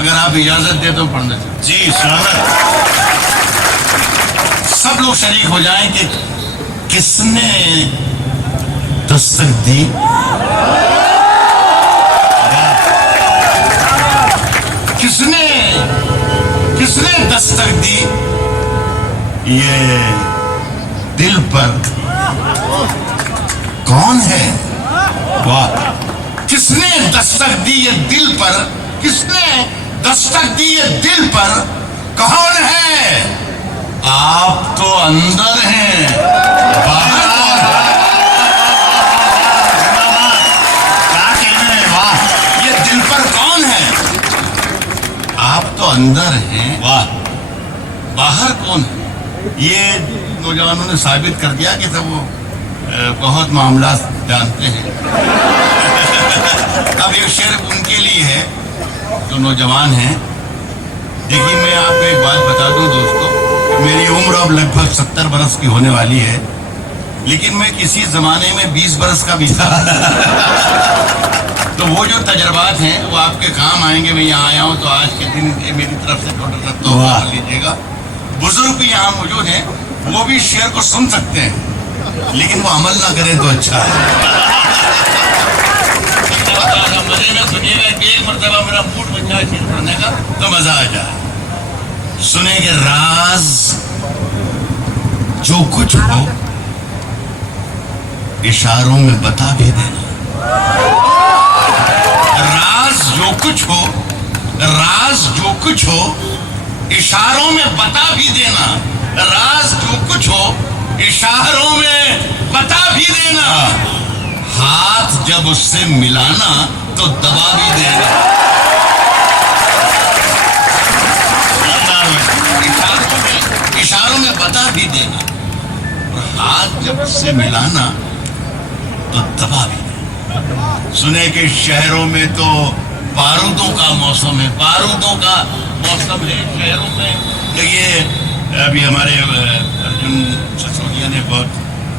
اگر آپ اجازت دے تو پڑھنا چاہیے. جی سلامت. سب لوگ شریک ہو جائیں کہ کس نے دستک دی. کس نے دستک دی یہ دل پر؟ کون ہے؟ واہ. کس نے دستک دی یہ دل پر؟ کس نے دستک دی یہ دل پر؟ کون ہے؟ آپ تو اندر ہیں، باہر کون ہے؟ کیا کہنا ہے. واہ. یہ دل پر کون ہے؟ آپ تو اندر ہیں، واہ. باہر کون ہے؟ یہ نوجوانوں نے ثابت کر دیا کہ سب وہ بہت معاملات جانتے ہیں. اب یہ شعر ان کے لیے ہے جو نوجوان ہیں. دیکھیے میں آپ کو ایک بات بتا دوں دوستو، میری عمر اب لگ بھگ 70 برس کی ہونے والی ہے، لیکن میں کسی زمانے میں 20 برس کا بھی تھا. تو وہ جو تجربات ہیں وہ آپ کے کام آئیں گے. میں یہاں آیا ہوں تو آج کے دن میری طرف سے ٹوٹل سا تحفہ لیجیے گا. بزرگ بھی یہاں موجود ہیں، وہ بھی شعر کو سن سکتے ہیں لیکن وہ عمل نہ کریں تو اچھا ہے. مزے میں سنیے گا کہ ایک مرتبہ میرا موڈ بن جائے شعر پڑھنے کا تو مزہ آ جائے. سنیں گے راز جو کچھ ہو اشاروں میں بتا بھی دینا. راز جو کچھ ہو، راز جو کچھ ہو اشاروں میں بتا بھی دینا. راز جو کچھ ہو اشاروں میں بتا بھی دینا. ہاتھ جب اس سے ملانا تو دبا بھی دینا. اشاروں میں بتا بھی دینا اور ہاتھ جب اس سے ملانا تو دبا بھی دینا. سنے کہ شہروں میں تو بارودوں کا موسم ہے، بارودوں کا موسم ہے شہروں میں. یہ ابھی ہمارے ارجن سسودیا نے بہت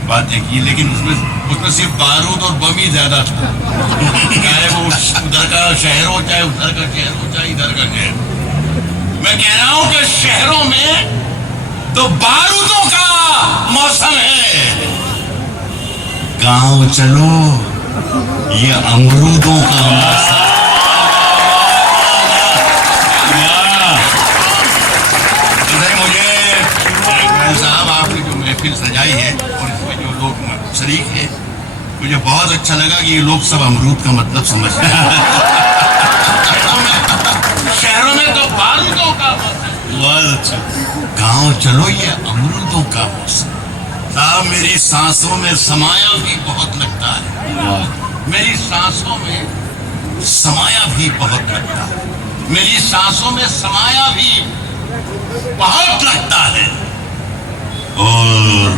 باتیں کی، لیکن اس میں صرف بارود اور بم ہی زیادہ تھا. چاہے وہ ادھر کا شہر ہو، چاہے ادھر کا شہر ہو، چاہے ادھر کا شہر. میں کہہ رہا ہوں کہ شہروں میں تو بارودوں کا موسم ہے. گاؤں چلو یہ امرودوں کا موسم. صاحب آپ نے جو محفل سجائی ہے اور اس میں جو لوگ شریک ہیں، مجھے بہت اچھا لگا کہ یہ لوگ سب امرود کا مطلب سمجھتے ہیں. شہروں میں تو بارودوں کا موسم. بہت اچھا. گاؤں چلو یہ امرودوں کا موسم. صاحب میری سانسوں میں سمایا بھی بہت لگتا ہے. میری سانسوں میں سمایا بھی بہت لگتا ہے. میری سانسوں میں سمایا بھی بہت لگتا ہے. اور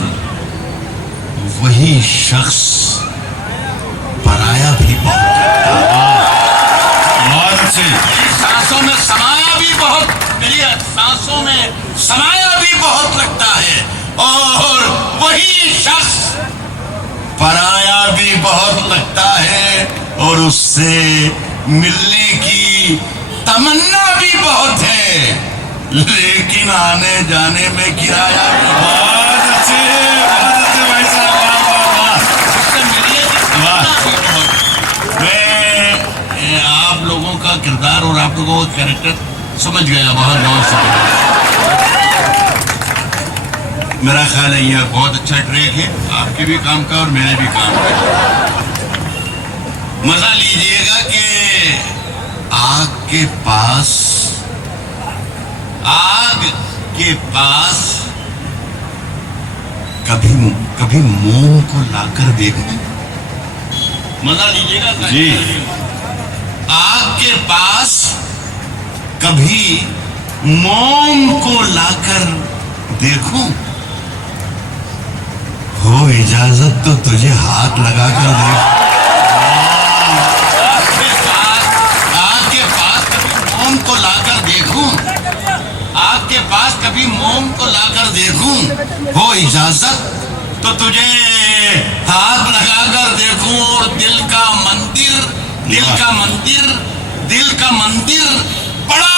وہی شخص پرایا بھی بہت لگتا ہے. بہت اچھے. میری سانسوں میں سمایا بھی بہت، میری سانسوں میں سمایا بھی بہت لگتا ہے. اور وہی شخص پرایا بھی بہت لگتا ہے. اور اس سے ملنے کی تمنا بھی بہت ہے، لیکن آنے جانے میں کرایہ بھی بہت اچھے. بہت اچھے بھائی صاحب. اس سے ملنے کی تمنا بھی بہت. میں آپ لوگوں کا کردار اور آپ لوگوں کا کیریکٹر سمجھ گیا بہت بہت سے. میرا خیال ہے یہ بہت اچھا ٹریک ہے، آپ کے بھی کام کا اور میرے بھی کام کا. مزہ لیجئے گا کہ آگ کے پاس کبھی موم کو لا کر دیکھنا. مزہ لیجئے گا جی. آگ کے پاس کبھی موم کو لا کر دیکھوں. ہو اجازت تو تجھے ہاتھ لگا کر دیکھ. آگ کے پاس کبھی موم کو لا کر دیکھوں. آگ کے پاس کبھی موم کو لا کر دیکھوں. ہو اجازت تو تجھے ہاتھ لگا کر دیکھوں. اور دل کا مندر بڑا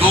2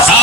100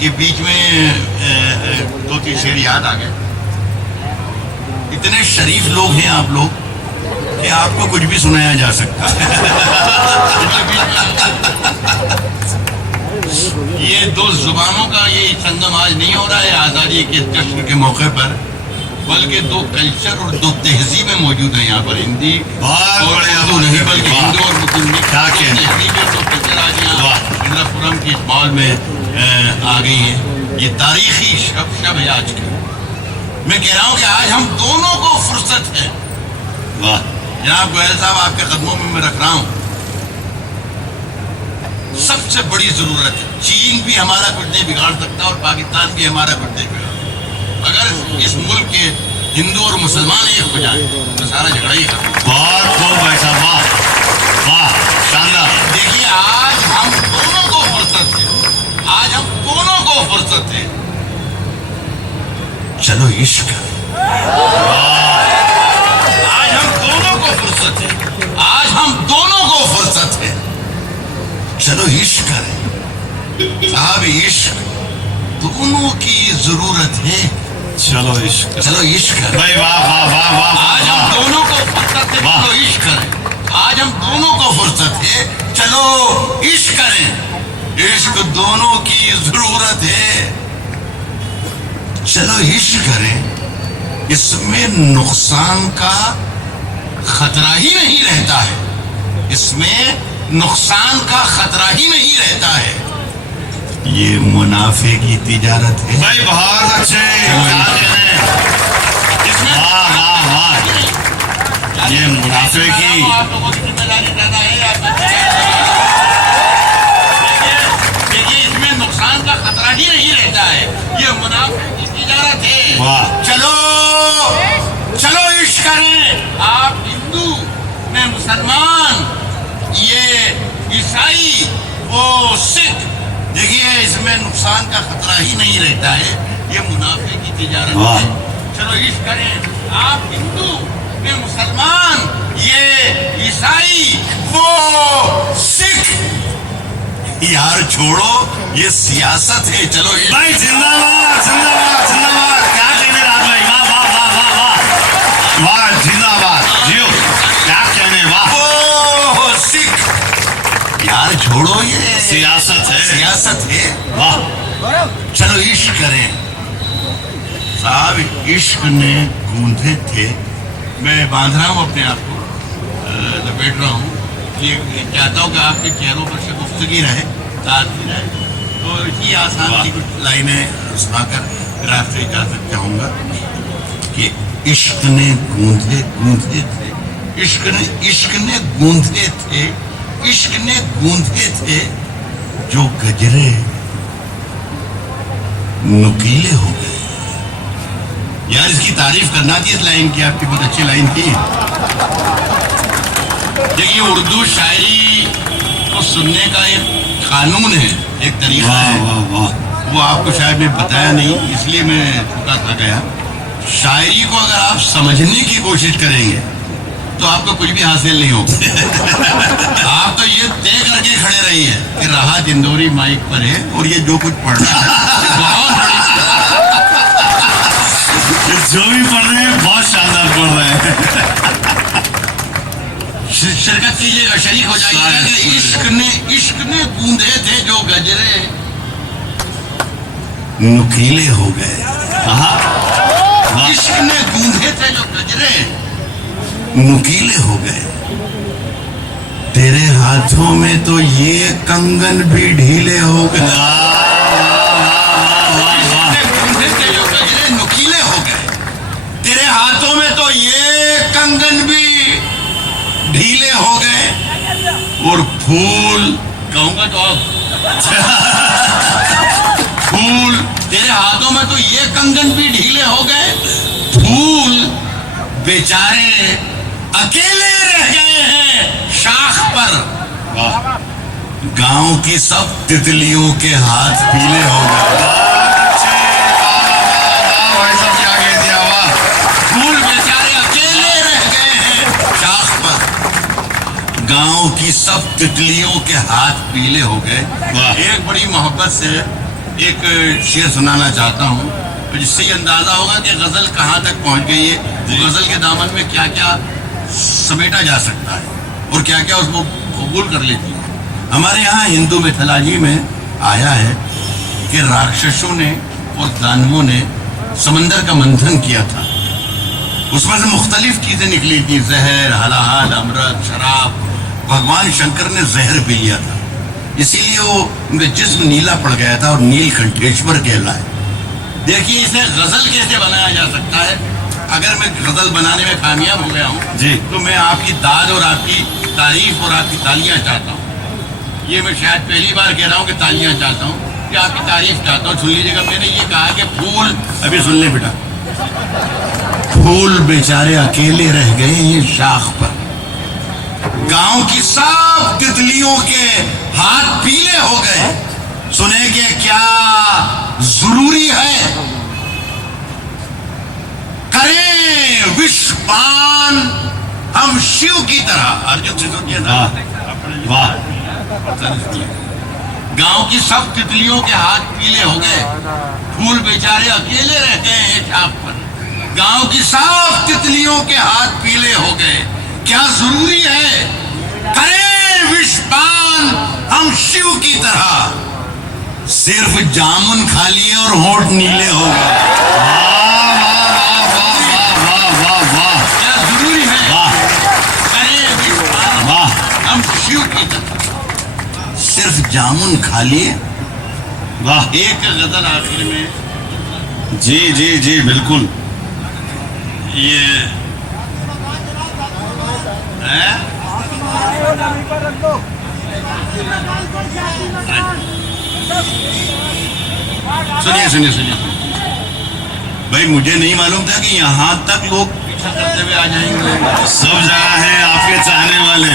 یہ بیچ میں دو تین شعر یاد آ گئے. اتنے شریف لوگ ہیں آپ لوگ کہ آپ کو کچھ بھی سنایا جا سکتا ہے. یہ دو زبانوں کا یہ سنگم آج نہیں ہو رہا ہے آزادی کے جشن کے موقع پر, بلکہ دو کلچر اور دو تہذیبیں موجود ہیں یہاں پر. ہندی اور اردو نہیں بلکہ ہندو اور مسلم تہذیبیں دو کلچر آج یہاں اندرا پورم کی اس مال میں آ گئی ہیں. یہ تاریخی شب ہے آج کی. میں کہہ رہا ہوں کہ آج ہم دونوں کو فرصت ہے. جناب گوہل صاحب, آپ کے قدموں میں رکھ رہا ہوں. سب سے بڑی ضرورت ہے. چین بھی ہمارا کچھ نہیں بگاڑ سکتا اور پاکستان بھی ہمارا کچھ نہیں بگاڑ سکتا. اگر اس ملک کے ہندو اور مسلمان ایک ہو جائیں تو سارا جھگڑا ہی ختم. بہت خوب بھائی صاحب, واہ واہ, شاندار. دیکھیے آج ہم دونوں کو فرصت ہے. آج ہم دونوں کو فرصت ہے. چلو عشق. آج ہم دونوں کو فرصت ہے. آج ہم دونوں کو فرصت ہے. چلو عشق کریں. صاحب عشق دونوں کی ضرورت ہے. چلو عشق, چلو عشق کریں بھائی, واہ واہ واہ واہ. آج ہم دونوں کو فرصت ہے. چلو عشق کریں. آج ہم دونوں کو فرصت ہے. چلو عشق کریں. عشق دونوں کی ضرورت ہے. چلو عشق کریں. اس میں نقصان کا خطرہ ہی نہیں رہتا ہے. اس میں نقصان کا خطرہ ہی نہیں رہتا ہے. یہ منافع کی تجارت ہے. بھائی بہت اچھے, اس میں واہ واہ واہ. یہ منافع کی آپ لوگوں کی ذمہ داری زیادہ ہے. دیکھیے اس میں نقصان کا خطرہ ہی نہیں رہتا ہے. یہ منافع کی تجارت ہے. واہ. چلو عشق کریں. آپ ہندو, میں مسلمان, یہ عیسائی, وہ سکھ. دیکھیے اس میں نقصان کا خطرہ ہی نہیں رہتا ہے. یہ منافع کی تجارت ہے. چلو عشق کریں. آپ ہندو, میں مسلمان, یہ عیسائی, وہ سکھ. یار چھوڑو, یہ سیاست ہے. چلو بھائی زندہ باد, زندہ باد, زندہ باد. کیا کہنے راج بھائی, واہ واہ واہ واہ واہ واہ. زندہ باد جیو, کیا کہنے, واہ. وہ سکھ. یار چھوڑو, یہ سیاست ہے. سیاست ہے. واہ. چلو عشق کریں. صاحب عشق نے گوندھے تھے. میں باندھ رہا ہوں اپنے آپ کو, لپیٹ رہا ہوں. یہ چاہتا ہوں کہ آپ کے چہروں پر شگفتگی رہے, تازگی رہے. تو یہ آسان کی کچھ لائنیں سنا کر پھر آپ سے اجازت چاہوں گا کہ عشق نے گوندھے تھے. عشق نے گوندھے تھے. عشق نے گوندھے تھے جو گجرے نکیلے ہو گئے. یار اس کی تعریف کرنا تھی. اس لائن کی آپ کی بہت اچھی لائن تھی. دیکھیے اردو شاعری کو سننے کا ایک قانون ہے, ایک طریقہ ہے. وہ آپ کو شاید میں بتایا نہیں, اس لیے میں چھوٹا تھا گیا. شاعری کو اگر آپ سمجھنے کی کوشش کریں گے تو آپ کو کچھ بھی حاصل نہیں ہوگا. آپ تو یہ طے کر کے کھڑے رہی ہے کہ رہا جندوری مائک پر ہے اور یہ جو کچھ پڑھ رہا ہے بہت بڑی. جو بھی پڑھ رہے ہیں بہت شاندار پڑھ رہے ہیں. شرکت کیجیے گا, شریک ہو جائیے گا کہ عشق نے گوندھے تھے جو گجرے نکیلے ہو گئے. عشق نے گوندھے تھے جو گجرے نکیلے ہو گئے. تیرے ہاتھوں میں تو یہ کنگن بھی ڈھیلے ہو گئے. گوندھے تھے جو گجرے نکیلے ہو گئے. تیرے ہاتھوں میں تو یہ کنگن بھی ڈھیلے ہو گئے. اور پھول کہوں گا تو اب پھول تیرے ہاتھوں میں تو یہ کنگن بھی ڈھیلے ہو گئے. پھول بیچارے اکیلے رہ گئے ہیں شاخ پر. گاؤں کی سب تتلیوں کے ہاتھ پیلے ہو گئے. پھول بیچارے اکیلے رہ گئے ہیں شاخ پر. گاؤں کی سب تتلیوں کے ہاتھ پیلے ہو گئے. ایک بڑی محبت سے ایک شعر سنانا چاہتا ہوں جس سے یہ اندازہ ہوگا کہ غزل کہاں تک پہنچ گئی ہے، غزل کے دامن میں کیا کیا سمیٹا جا سکتا ہے اور کیا کیا اس کو قبول کر لیتی ہے۔ ہمارے یہاں ہندو میتھولوجی میں آیا ہے کہ راکشسوں نے اور دانووں نے سمندر کا منتھن کیا تھا، اس میں سے مختلف چیزیں نکلی تھی، زہر، ہلاہل، امرت، شراب۔ بھگوان شنکر نے زہر پی لیا تھا، اسی لیے وہ ان کا جسم نیلا پڑ گیا تھا اور نیل کنٹھیشور کہلائے۔ دیکھیے اسے غزل کیسے بنایا جا سکتا ہے۔ اگر میں غزل بنانے میں کامیاب ہو گیا ہوں جی تو میں آپ کی داد اور آپ کی تعریف اور آپ کی تالیاں چاہتا ہوں۔ یہ میں شاید پہلی بار کہہ رہا ہوں کہ تالیاں چاہتا ہوں، کہ آپ کی تعریف چاہتا ہوں۔ سن لیجیے گا، میں نے یہ کہا کہ پھول، ابھی سن لیں بیٹا، پھول بیچارے اکیلے رہ گئے یہ شاخ پر، گاؤں کی سب تتلیوں کے ہاتھ پیلے ہو گئے، سنے کہ کیا ضروری ہے، کریں وش پان ہم شیو کی طرح۔ ارجن سے سنیے نا، واہ، گاؤں کی سب تتلیوں کے ہاتھ پیلے ہو گئے، پھول بیچارے اکیلے رہ گئے ہیں شاخ پر، گاؤں کی سب تتلیوں کے ہاتھ پیلے ہو گئے، کیا ضروری ہے، کریں وش پان ہم شیو کی طرح، صرف جامن کھا لیے اور ہونٹ نیلے ہو گئے۔ کیا ضروری ہے، کریں وش پان ہم شیو کی طرح، صرف جامن کھا لیے۔ واہ، ایک غزل آخر میں جی جی جی بالکل، یہ سنیے سنیے سنیے بھائی، مجھے نہیں معلوم تھا کہ یہاں تک لوگ پیچھا کرتے ہوئے آ جائیں گے، سب جگہ ہے آپ کے چاہنے والے۔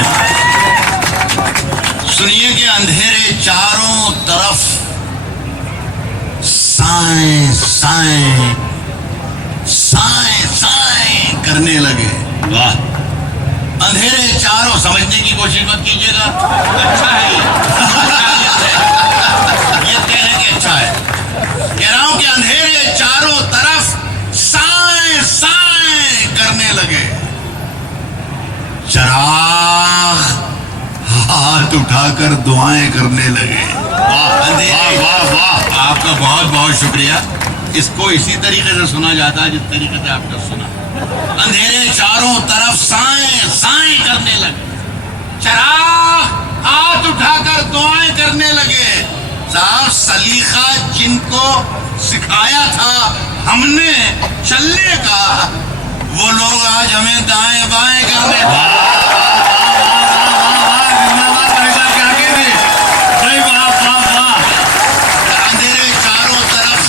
سنیے کہ اندھیرے چاروں طرف سائیں سائیں سائیں سائیں کرنے لگے۔ واہ، اندھیرے چاروں، سمجھنے کی کوشش مت کیجیے گا، اچھا ہے یہ کہنے کہ اچھا ہے، کہہ رہا ہوں کہ اندھیرے چاروں طرف سائیں سائیں کرنے لگے، چراغ ہاتھ اٹھا کر دعائیں کرنے لگے۔ واہ واہ واہ، آپ کا بہت بہت شکریہ۔ اس کو اسی طریقے سے سنا جاتا ہے جس طریقے سے آپ نے سنا۔ اندھیرے چاروں طرف سائیں سائیں کرنے لگے، چراغ ہاتھ اٹھا کر دعائیں کرنے لگے۔ صاحب سلیقہ جن کو سکھایا تھا ہم نے چلنے کا، وہ لوگ آج ہمیں دائیں بائیں کرنے اندھیرے چاروں طرف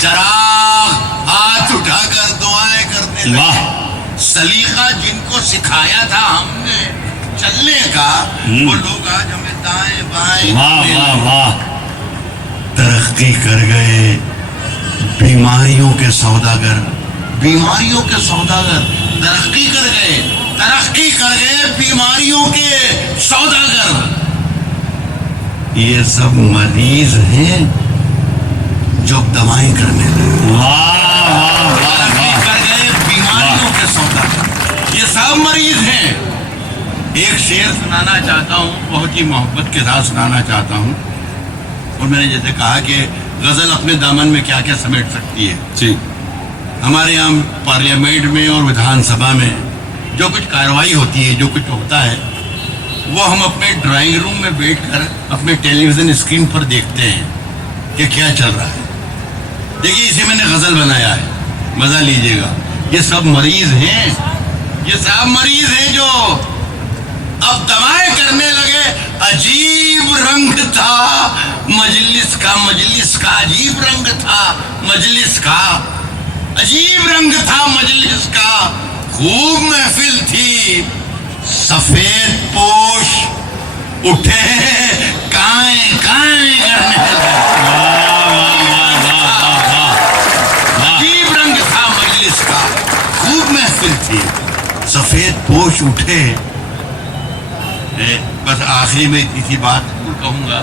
چراغ ہاتھ اٹھا کر دعائیں کرنے لگے۔ سلیقہ جن کو سکھایا تھا ہم نے چلنے کا، وہ لوگ آج ہمیں دائیں بائیں کرنے لگے۔ ترقی کر گئے بیماریوں کے سوداگر، بیماریوں کے سوداگر ترقی کر گئے، ترقی کر گئے بیماریوں کے سوداگر۔ یہ سب مریض ہیں جو دوائیں کرنے لگے۔ ترقی کر گئے بیماریوں کے سوداگر، یہ سب مریض ہیں۔ ایک شعر سنانا چاہتا ہوں، بہت ہی محبت کے ساتھ سنانا چاہتا ہوں، اور میں نے جیسے کہا کہ غزل اپنے دامن میں کیا کیا سمیٹ سکتی ہے۔ جی، ہمارے یہاں پارلیمنٹ میں اور ودھان سبھا میں جو کچھ کارروائی ہوتی ہے، جو کچھ ہوتا ہے، وہ ہم اپنے ڈرائنگ روم میں بیٹھ کر اپنے ٹیلی ویژن اسکرین پر دیکھتے ہیں کہ کیا چل رہا ہے۔ دیکھیے اسے میں نے غزل بنایا ہے، مزہ لیجیے گا۔ یہ سب مریض ہیں، یہ سب مریض ہیں جو اب دوائیں کرنے لگے۔ عجیب رنگ تھا مجلس کا، مجلس کا عجیب رنگ تھا مجلس کا، عجیب رنگ تھا مجلس کا، خوب محفل تھی، سفید پوش اٹھے کائیں کائیں کرنے لگے۔ عجیب رنگ تھا مجلس کا، خوب محفل تھی، سفید پوش اٹھے۔ بس آخری میں اتنی سی بات کہوں گا